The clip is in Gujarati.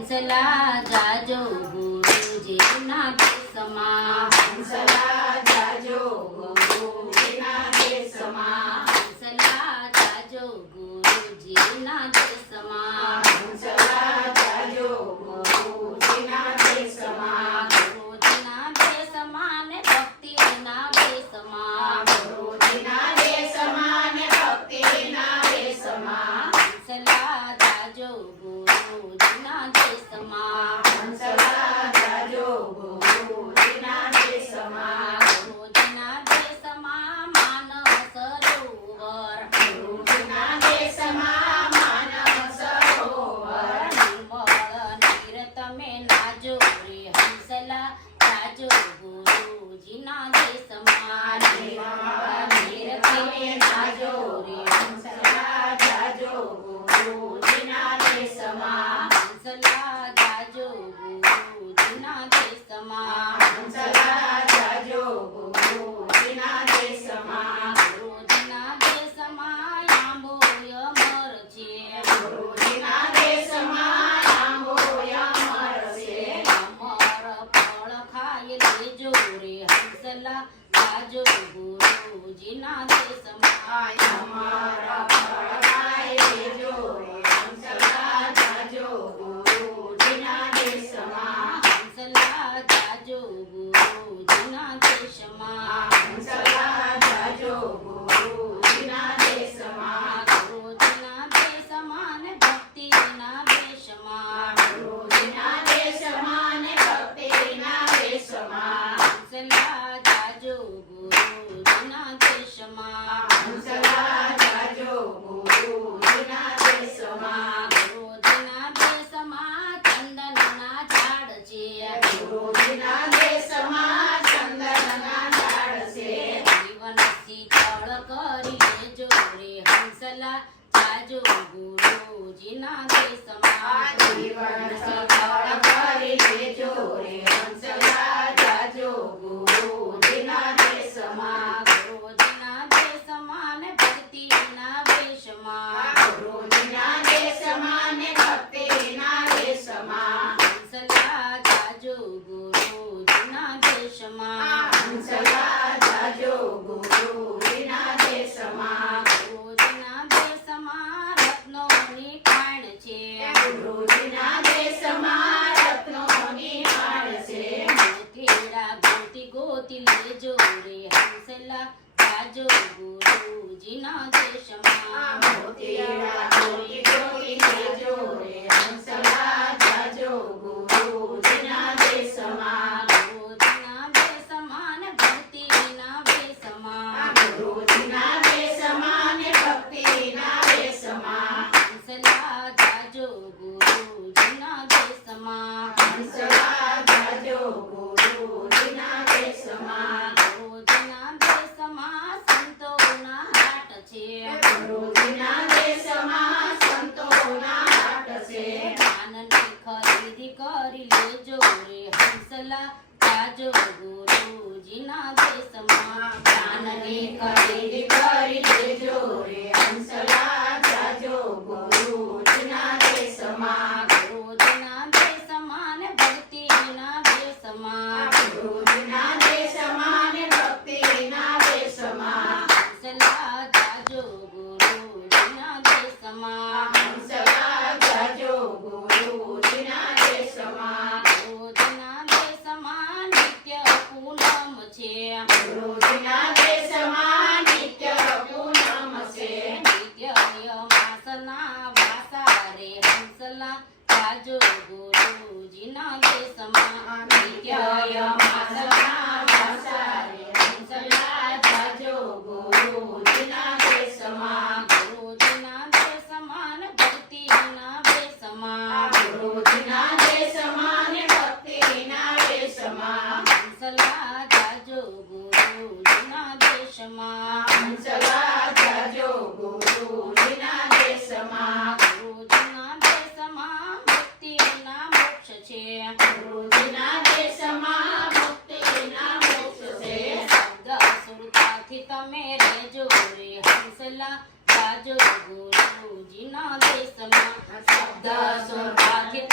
હંસલા જાજો ગુરુજીના દેશમાં, હંસલા જાજો ગુરુજીના દેશમાં, હંસલા જાજો ગુરુજીના દેશમાં, હંસલા જાજો ગુરુજીના દેશમાં, ગુરુજીના દેશમાં ને ભક્તિના વેશમાં, ગુરુજીના દેશમાં ને ભક્તિના વેશમાં, હંસલા જાજો ગુરુજીના દેશમાં, હંસલા જાજો ગુરુજીના દેશમાં, ગુરુજીના દેશમાં માનવ સરોવર, ગુરુજીના દેશમાં માનવ સરોવર, નિર્મળ નીર તમે નાજો રે હંસલા જાજો ગુરુજીના દેશમાં, નિર્મળ નીર તમે નાજો રે હંસલા જાજો ગુરુજીના દેશમાં, હંસલા જાજો ગુરુજીના દેશમાં, હંસલા જાજો ગુરુજીના દેશમાં, ગુરુજીના દેશમાં આંબોય અમર છે, ગુરુજીના દેશમાં આંબો અમર છે, અમર ફળ ખાય લેજો રે હંસલા જાજો ગુરુજીના દેશમાં, અમારા ફળ ખાઈ લેજો રે હંસલા જાજો ગુરુજીના દેશમાં, હંસલા જાજો ગુરુજીના દેશમાં, હંસલા જાજો ગુરુજીના દેશમાં, ગુરુજીના દેશમાં ને ભક્તિના વેશમાં, ગુરુજીના દેશમાં ને ભક્તિના વેશમાં, હંસલા જાજો ગુરુજીના દેશમાં, હંસલા જાજો ગુરુજીના દેશમાં, ગુરુજીના દેશમાં ચંદનના ઝાડ છે, ગુરુજીના દેશમાં ચંદનના ઝાડ છે, જીવન શીતળ કરી લેજો રે હંસલા જાજો ગુરુજીના દેશમાં, જીવન સફળ કરી લેજો રે હંસલા જાજો ગુરુજીના દેશમાં, ગુરુજીના દેશમાં ને ભક્તિના વેશમાં, ગુરુજીના દેશમાં ને ભક્તિના વેશમાં, હંસલા જાજો ગુરુજીના દેશમાં, હંસલા જાજો ગુરુજીના દેશમાં, ગુરુજીના દેશમાં રત્નોની ખાણ છે, ગુરુજીના દેશમાં રત્નોની ખાણ છે, મોતીડા ગોતી ગોતી લેજો રે હંસલા જાજો ગુરુજીના દેશમાં, મોતીડા ગોતી ગોતી લેજો રે હંસલા જાજો ગુરુજીના દેશમાં, ગુરુજીના દેશમાં ને ભક્તિના વેશમાં, ગુરુજીના દેશમાં ને ભક્તિના વેશમાં, હંસલા જાજો ગુરુજીના દેશમાં, હંસલા જાજો ગુરુજીના દેશમાં, ગુરુજીના દેશમાં સંતોના હાટ છે, ગુરુજીના દેશમાં સંતોના હાટ છે, જ્ઞાનની ખરીદી કરી લેજો રે હંસલા જાજો ગુરુજીના દેશમાં, જ્ઞાનની ખરીદી કરી લેજો રે હંસલા જાજો ગુરુજીના દેશમાં, ગુરુજીના દેશમાં ને ભક્તિના વેશમાં, ગુરુજીના દેશમાં ને ભક્તિના વેશમાં, હંસલા જાજો ગુરુજીના દેશમાં, હંસલા જાજો ગુરુજીના દેશમાં, ગુરુજીના દેશમાં નિત્ય પૂનમ છે, ગુરુજીના દેશમાં નિત્ય પૂનમ છે, નિત્ય માસના વાસા રે હંસલા જાજો ગુરુજીના દેશમાં, નિત્ય માસના વાસા રે હંસલા જાજો ગુરુજીના દેશમાં, ગુરુજીના દેશમાં ને ભક્તિના વેશમાં, ગુરુજીના દેશમાં ને ભક્તિના વેશમાં, હંસલા જાજો ગુરુજીના દેશમાં, હંસલા જાજો ગુરુજીના દેશમાં, ગુરુજીના દેશમાં મુક્તિના મોક્ષ છે, ગુરુજીના દેશમાં મુક્તિના મોક્ષ છે, શબ્દ સુરતાથી તમે રહેજો રે હંસલા જાજો ગુરુજીના દેશમાં, શબ્દ સુરતાથી